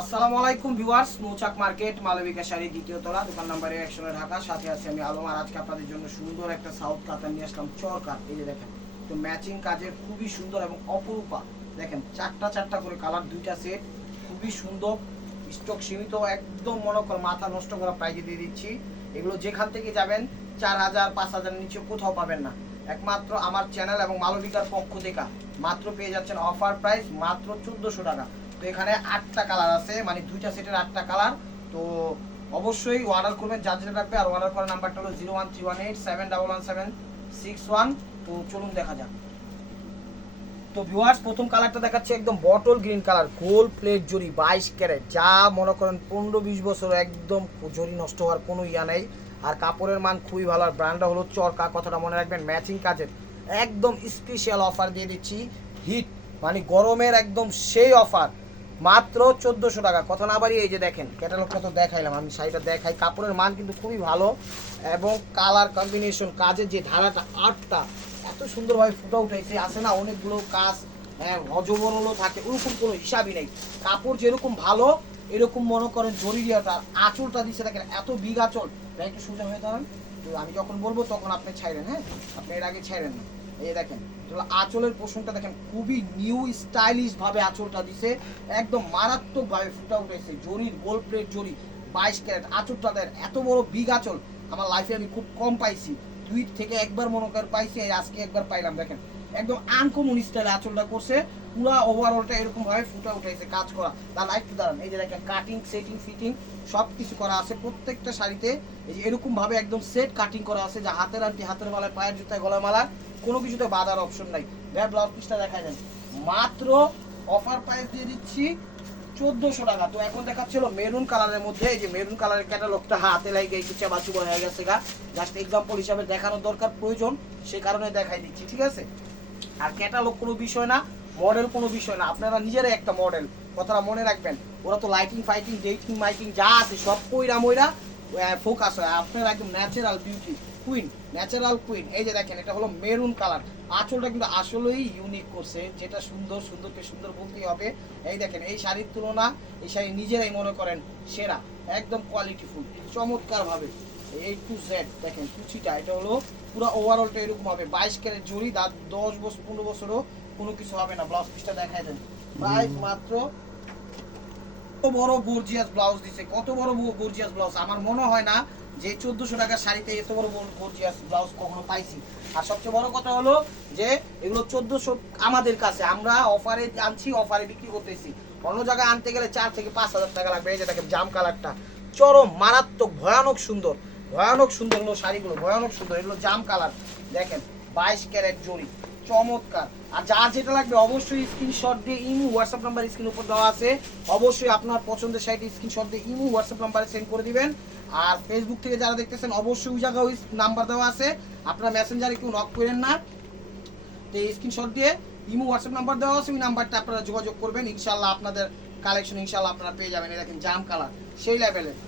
আসসালামু আলাইকুম ভিউয়ার্স, মৌচাক মার্কেট মালবিকা শাড়ি দ্বিতীয় তলা, দোকান নাম্বার 100 ঢাকা। সাথে আছে আমি আলম। আর আজকে আপনাদের জন্য সুন্দর একটা সাউথ কাতান নিয়ে আসলাম, চরকার। এই যে দেখেন, তো ম্যাচিং কাজের খুবই সুন্দর এবং অপরূপা। দেখেন চারটা করে কালার, দুইটা সেট, খুবই সুন্দর। স্টক সীমিত, একদম মনে কর মাথা নষ্ট করা প্রাইজে দিয়ে দিচ্ছি। এগুলো যেখান থেকে যাবেন 4000 5000 নিচে কোথাও পাবেন না, একমাত্র আমার চ্যানেল এবং মালবিকার পক্ষ থেকে মাত্র পেয়ে যাচ্ছেন অফার প্রাইস মাত্র 1400 টাকা। তো এখানে 8টা কালার আছে, মানে দুইটা সেটের 8টা কালার। তো অবশ্যই অর্ডার করবেন যার যেটা লাগবে। আর অর্ডার করার নাম্বারটা হলো 01318711761। তো চলুন দেখা যাক। তো ভিউয়ার্স, প্রথম কালারটা দেখাচ্ছে একদম bottle green colour, gold plate জরি 22 ক্যারেট। যা মনে করেন 15-20 বছর একদম জরি নষ্ট হওয়ার কোনো ইয়া নেই। আর কাপড়ের মান খুবই ভালো। আর ব্র্যান্ডটা হলো চরকা, কথাটা মনে রাখবেন। ম্যাচিং কাজের একদম স্পেশাল অফার দিয়ে দিচ্ছি, হিট মানে গরমের একদম সেই অফার, মাত্র 1400 টাকা। কথা না বাড়িয়ে এই যে দেখেন, ক্যাটালগটা তো দেখাইলাম, আমি শাড়িটা দেখাই। কাপড়ের মান কিন্তু খুবই ভালো এবং কালার কম্বিনেশন, কাজের যে ধারাটা আর্টটা এত সুন্দরভাবে ফুটে উঠেছে। আসে না অনেকগুলো কাজ, হ্যাঁ হজবরলও থাকে, ওরকম কোনো হিসাবই নেই। কাপড় যেরকম ভালো, এরকম মনে করেন জরিরিয়াটা, আঁচলটা দিচ্ছে দেখেন, এত বিগ আঁচল। একটু সোজা হয়ে দাঁড়ান, তো আমি যখন বলবো তখন আপনি ছাইরেন। হ্যাঁ, আপনি এর আগে ছাইরেন না। এই দেখেন আঁচলের পোষণটা দেখেন, খুবই নিউ স্টাইলিশ ভাবে আঁচলটা দিছে, একদম মারাত্মক ভাবে ফুটা উঠেছে। জরির গোল্ড প্লেট জরি 22 ক্যারেট। আঁচলটা দেন এত বড় বিগ আঁচল আমার লাইফে আমি খুব কম পাইছি। 2 থেকে একবার মনে করেন পাইছি, আজকে একবার পাইলাম। দেখেন একদম আনকমন স্টাইলে আঁচলটা করছে, পুরো ওভারঅলটা এরকম ভাবে ফুটা উঠেছে কাজ করা। তার লাইট দাঁড়ান, এই যে দেখেন কাটিং সেটিং ফিটিং সব কিছু করা আছে প্রত্যেকটা শাড়িতে। এই যে এরকম ভাবে একদম সেট কাটিং করা আছে, যা হাতের আংটি, হাতের মালায়, পায়ের জুতায়, গলা মালা, কোনো কিছুতে বাঁধার অপশন নাই। ভাই ব্লাউজ পিসটা দেখাই দেন, মাত্র অফার প্রাইস দিয়ে দিচ্ছি 1400 টাকা। তো এখন দেখাচ্ছিল মেরুন কালারের মধ্যে, এই যে মেরুন কালারের ক্যাটালগটা হাতে লাগে একটু চাবাচুবা হয়ে গেছে গা, জাস্ট এক্সাম্পল হিসাবে দেখানোর দরকার প্রয়োজন, সেই কারণে দেখাই দিচ্ছি, ঠিক আছে। আর ক্যাটালগ কোনো বিষয় না, মডেল কোনো বিষয় না, আপনারা নিজেরাই একটা মডেল, কথাটা মনে রাখবেন। ওরা তো লাইটিং ফাইটিং ডেটিং মাইটিং যা আছে সব কইরা মইরা ফোকাস হয়। আপনারা একদম natural beauty queen, natural queen. এই যে দেখেন, এটা হলো মেরুন কালার। আঁচলটা কিন্তু আসলেই ইউনিক করছে, যেটা সুন্দর, সুন্দরকে সুন্দর বলতেই হবে। এই দেখেন, এই শাড়ির তুলনা এই শাড়ি নিজেরাই মনে করেন সেরা, একদম কোয়ালিটিফুল, চমৎকার ভাবে A to Z। দেখেন কুচিটা, এটা হলো পুরো ওভারঅলটা এরকম হবে। 22 ক্যারেট জরি, 10 বছর 15 বছরও কোনো কিছু হবে না। ব্লাউজ পিসটা দেখাই দেন, প্রাইস মাত্র। কত বড় গর্জিয়াস ব্লাউজ দিছে, কত বড় গর্জিয়াস ব্লাউজ। আমার মনে হয় না যে 1400 টাকার শাড়িতে এত বড় গর্জিয়াস ব্লাউজ কখনো পাইছি। আর সবচেয়ে বড় কথা হলো যে এগুলো 1400 আমাদের কাছে, আমরা অফারে আনছি, অফারে বিক্রি করতেছি। অন্য জায়গায় আনতে গেলে 4 থেকে 5000 টাকা লাগবে। এই যে দেখেন জাম কালারটা, চরম মারাত্মক ভয়ানক সুন্দর, ভয়ানক সুন্দর হলো শাড়িগুলো, ভয়ানক সুন্দর। এগুলো জাম কালার, দেখেন 22 ক্যারেট জরি, চমৎকার। আর যার যেটা লাগবে অবশ্যই স্ক্রিনশট দিয়ে ইমো হোয়াটসঅ্যাপ নাম্বার স্ক্রিন উপর দেওয়া আছে, অবশ্যই আপনার পছন্দের শাড়িটি স্ক্রিনশট দিয়ে ইমো হোয়াটসঅ্যাপ নাম্বারে সেন্ড করে দিবেন। আর ফেসবুক থেকে যারা দেখতেছেন অবশ্যই ওই জায়গায় ওই নাম্বার দেওয়া আছে, আপনার মেসেঞ্জারে কেউ নক করেন না। তো এই স্ক্রিনশট দিয়ে ইমো হোয়াটসঅ্যাপ নাম্বার দেওয়া আছে, ওই নাম্বারটা আপনারা যোগাযোগ করবেন, ইনশাল্লাহ আপনাদের কালেকশন ইনশাল্লাহ আপনারা পেয়ে যাবেন। এই দেখেন জাম কালার, সেই লেভেলের।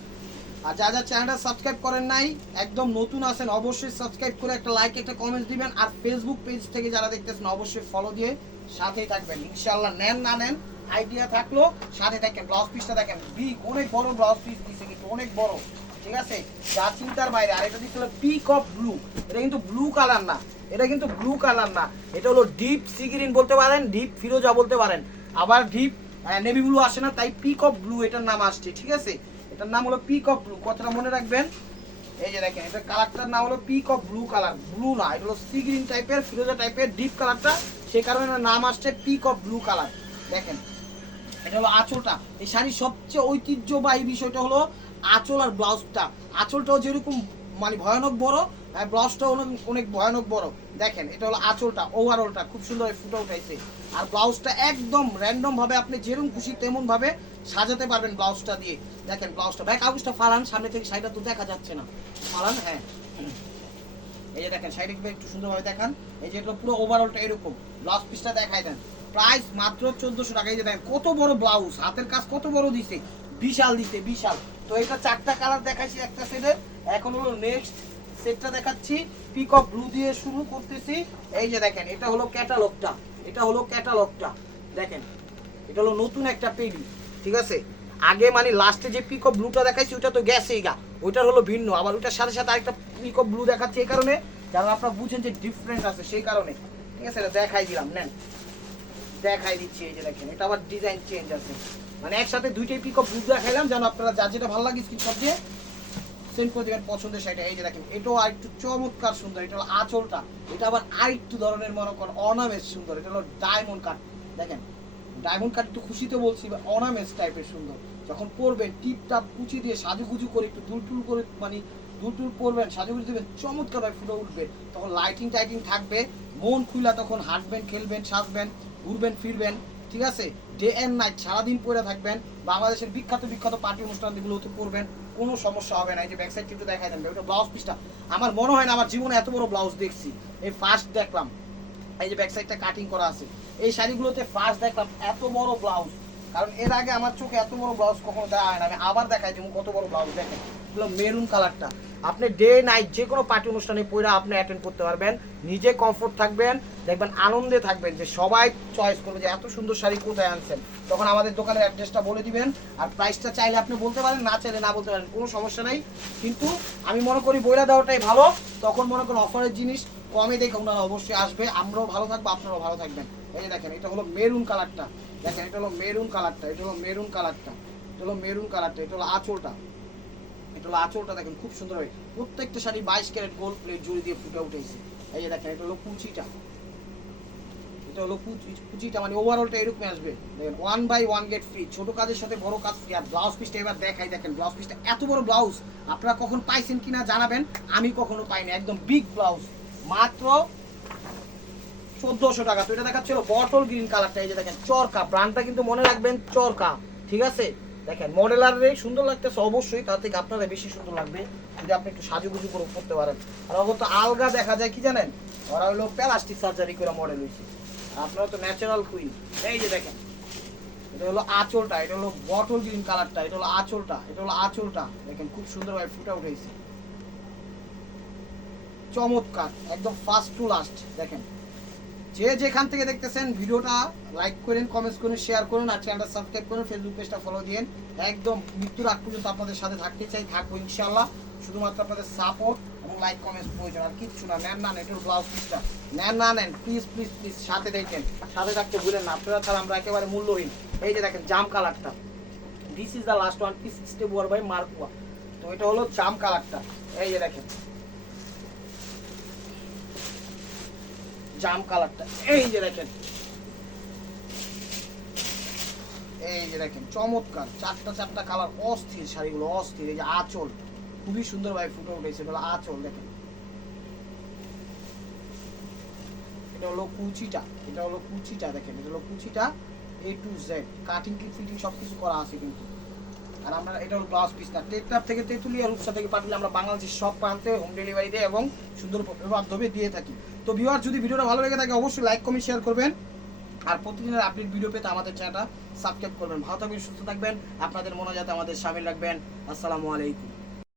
আর যা যা চ্যানেলটা সাবস্ক্রাইব করেন নাই, একদম নতুন আছেন, অবশ্যই সাবস্ক্রাইব করে একটা লাইক একটা কমেন্ট দিবেন। আর ফেসবুক পেজ থেকে যারা দেখতেছেন অবশ্যই ফলো দিয়ে সাথেই থাকবেন ইনশাআল্লাহ। নেন না নেন আইডিয়া থাকলো সাথে থাকেন। ব্লাউজ পিসটা দেখেন, বিগ অনেক বড় ব্লাউজ পিস দিচ্ছে, কিন্তু অনেক বড়, ঠিক আছে, যা চিন্তার বাইরে। আর এটা দিচ্ছে পিক অফ ব্লু, এটা কিন্তু ব্লু কালার না, এটা কিন্তু ব্লু কালার না, এটা হলো ডিপ সি গ্রিন বলতে পারেন, ডিপ ফিরোজা বলতে পারেন, আবার ডিপ নেভি ব্লু আসে না, তাই পিক অফ ব্লু এটার নাম আসছে, ঠিক আছে। এটার নাম হলো পিক অফ ব্লু, কথাটা মনে রাখবেন। এই যে দেখেন, এটা কালারটার নাম হলো peak of blue colour, blue না, এটা হলো সি গ্রিন টাইপের, ফিরোজা টাইপের ডিপ কালারটা, সেই কারণে নাম আসছে পিক অফ ব্লু কালার। দেখেন এটা হলো আঁচলটা। এই শাড়ির সবচেয়ে ঐতিহ্যবাহী বিষয়টা হলো আঁচল আর ব্লাউজটা। আঁচলটাও যেরকম মানে ভয়ানক বড়, ব্লাউজটাও অনেক অনেক ভয়ানক বড়। দেখেন এটা হলো আঁচলটা, ওভারঅলটা খুব সুন্দর ফুটে উঠাইছে। আর ব্লাউজটা একদম র্যান্ডম ভাবে আপনি যেরকম খুশি তেমন ভাবে সাজাতে পারবেন ব্লাউজটা দিয়ে। দেখেন ব্লাউজটা, ব্যাক কাগজটা ফালান, সামনে থেকে শাড়িটা তো দেখা যাচ্ছে না, ফালান। হ্যাঁ, এই যে দেখেন শাড়িটা একটু সুন্দরভাবে দেখান। এই যে এটা পুরো ওভারঅলটা এরকম, ব্লাউজ পিসটা দেখাই দেন, প্রাইস মাত্র 1400 টাকা। এই যে দেখেন কত বড় ব্লাউজ, হাতের কাজ কত বড় দিছে, বিশাল দিছে, বিশাল। তো এটা 4টা কালার দেখাইছি একটা সেটের, এখন হলো নেক্সট সেটটা দেখাচ্ছি। পিক অফ ব্লু দিয়ে শুরু করতেছি। এই যে দেখেন, এটা হলো ক্যাটালগটা, এটা হলো ক্যাটালগটা, দেখেন এটা হলো নতুন একটা পেডি, ঠিক আছে। আগে মানে লাস্টে যে পিকক ব্লুটা দেখাইছি ওটা তো গেছেই গা, ওইটার হলো ভিন্ন, আবার ওইটার সাথে সাথে আরেকটা পিকক ব্লু দেখাচ্ছি এই কারণে যারা আপনারা বুঝেন যে ডিফারেন্ট আছে সেই কারণে, ঠিক আছে? এটা দেখাই দিলাম, নেন দেখাই দিচ্ছি, এই যে দেখেন এটা আবার ডিজাইন চেঞ্জ আছে, মানে একসাথে দুইটাই পিকক ব্লু দেখাইলাম যেন আপনারা যার যেটা ভালো লাগে স্ক্রিনশট দিয়ে সেন্ড করে দেবেন পছন্দের শাড়িটা। এই যে দেখেন এটাও আরেকটু চমৎকার সুন্দর, এটা হলো আঁচলটা, এটা আবার আরেকটু ধরনের মনে করেন অর্নামেন্টস সুন্দর, এটা হলো ডায়মন্ড কাট, দেখেন ডায়মন্ড কাট একটু খুশিতে বলছি, অর্নামেন্টস টাইপের সুন্দর, যখন পরবেন টিপ টাপ কুচি দিয়ে সাজুগুজু করে একটু দুলটুল করে মানে দুলটুল পরবেন সাজুগুজু দেবেন চমৎকার ভাবে ফুটে উঠবে, তখন লাইটিং টাইটিং থাকবে, মন খুলা তখন হাঁটবেন খেলবেন সাজবেন ঘুরবেন ফিরবেন, ঠিক আছে? ডে অ্যান্ড নাইট সারাদিন পরে থাকবেন, বাংলাদেশের বিখ্যাত বিখ্যাত পার্টি অনুষ্ঠান যেগুলোতে পরবেন কোনো সমস্যা হবে না। এই যে ব্যাক সাইড একটু দেখাই দেন, ওটা ব্লাউজ পিসটা আমার মনে হয় না আমার জীবনে এত বড় ব্লাউজ দেখছি, এই ফার্স্ট দেখলাম। এই যে ব্যাক সাইডটা কাটিং করা আছে, এই শাড়িগুলোতে ফার্স্ট দেখলাম এত বড় ব্লাউজ, কারণ এর আগে আমার চোখে এত বড় ব্লাউজ কখনো দেওয়া হয় না। আমি আবার দেখাই দিব কত বড় ব্লাউজ, দেখেন এগুলো মেরুন কালারটা, আপনি ডে নাইট যে কোনো পার্টি অনুষ্ঠানে পরে আপনি অ্যাটেন্ড করতে পারবেন, নিজে কমফোর্ট থাকবেন, দেখবেন আনন্দে থাকবেন, যে সবাই চয়েস করবে যে এত সুন্দর শাড়ি কোথায় আনছেন, তখন আমাদের দোকানের অ্যাড্রেসটা বলে দিবেন, আর প্রাইসটা চাইলে আপনি বলতে পারেন, না চাইলে না বলতে পারেন, কোনো সমস্যা নাই। কিন্তু আমি মনে করি বইলা দেওয়াটাই ভালো, তখন মনে করেন অফারের জিনিস কমে দেখে ওনারা অবশ্যই আসবে, আমরাও ভালো থাকবো আপনারাও ভালো থাকবেন। এই যে দেখেন এটা হলো মেরুন কালারটা, দেখেন এটা হলো মেরুন কালারটা, এটা হলো মেরুন কালারটা, এটা হলো মেরুন কালারটা, এটা হলো আঁচলটা, এটা হলো আঁচলটা, দেখেন খুব সুন্দর হয়, প্রত্যেকটা শাড়ি 22 ক্যারেট গোল্ড প্লেট জুড়ি দিয়ে ফুটে উঠেছে। এই যে দেখেন এটা হলো কুচিটা, এটা হলো কুচিটা, মানে ওভারঅলটা এরকম আসবে, দেখেন 1/1 গেট ফ্রি, ছোট কাজের সাথে বড় কাজ ফ্রি। আর ব্লাউজ পিসটা এবার দেখাই, দেখেন ব্লাউজ পিসটা এত বড় ব্লাউজ আপনারা কখন পাইছেন কিনা জানাবেন, আমি কখনো পাইনি, একদম বিগ ব্লাউজ, মাত্র 1400 টাকা। তো এটা দেখাচ্ছিল বটল গ্রিন কালারটা, এই যে দেখেন চরকা, ব্র্যান্ডটা কিন্তু মনে রাখবেন চরকা, ঠিক আছে? দেখেন মডেলারে সুন্দর লাগতেছে অবশ্যই, তার থেকে আপনারা বেশি সুন্দর লাগবে যদি আপনি একটু সাজুগুজু করে করতে পারেন। আর অবশ্য আলগা দেখা যায় কি জানেন, ওরা হলো প্লাস্টিক সার্জারি করে মডেল হয়েছে, আপনারা তো ন্যাচারাল কুইন। এই যে দেখেন এটা হলো আঁচলটা, এটা হলো বটল গ্রিন কালারটা, এটা হলো আঁচলটা, এটা হলো আঁচলটা, দেখেন খুব সুন্দরভাবে ফুটে উঠেছে, চমৎকার একদম ফার্স্ট টু লাস্ট। দেখেন যে যেখান থেকে দেখতেছেন ভিডিওটা লাইক করেন, কমেন্টস করেন, শেয়ার করুন, আর চ্যানেলটা সাবস্ক্রাইব করুন, ফেসবুক পেজটা ফলো দিন। একদম মৃত্যুর আগ পর্যন্ত আপনাদের সাথে থাকতে চাই, থাকবো ইনশাআল্লাহ। শুধুমাত্র আপনাদের সাপোর্ট এবং লাইক কমেন্টস প্রয়োজন, আর কিচ্ছু না। নেন না নেন এটার ব্লাউজ পিসটা, নেন না নেন প্লিজ প্লিজ প্লিজ, সাথে দেখেন, সাথে থাকতে ভুলেন না, আপনারা ছাড়া আমরা একেবারে মূল্যহীন। এই যে দেখেন জাম কালারটা, this is the last one piece, step ওয়ার বাই মার্কুয়া। তো এটা হলো জাম কালারটা, এই যে দেখেন জাম কালারটা, এই যে দেখেন, এই যে দেখেন চমৎকার চারটা কালার, অস্থির শাড়িগুলো অস্থির। এই যে আঁচল খুবই সুন্দর ভাবে ফুটে উঠেছে, এটা হলো আঁচল, দেখেন এটা হলো কুচিটা, এটা হলো কুচিটা, দেখেন এটা হলো কুচিটা A to Z, কাটিং কি ফিটিং সবকিছু করা আছে কিন্তু। আর আমরা এটা হলো ব্লাউজ পিসটা, টেকনাফ থেকে তেতুলিয়া রূপসা থেকে পাঠালে আমরা বাংলাদেশের সব প্রান্তে হোম ডেলিভারি দেয় এবং সুন্দর মাধ্যমে দিয়ে থাকি। তো ভিউয়ার যদি ভিডিওটা ভালো লেগে থাকে অবশ্যই লাইক কমেন্ট শেয়ার করবেন, আর প্রতিদিনের আপডেট ভিডিও পেতে আমাদের চ্যানেলটা সাবস্ক্রাইব করবেন। ভালো থাকবেন, সুস্থ থাকবেন, আপনাদের মনে যাতে আমাদের সামিল রাখবেন। আসসালামু আলাইকুম।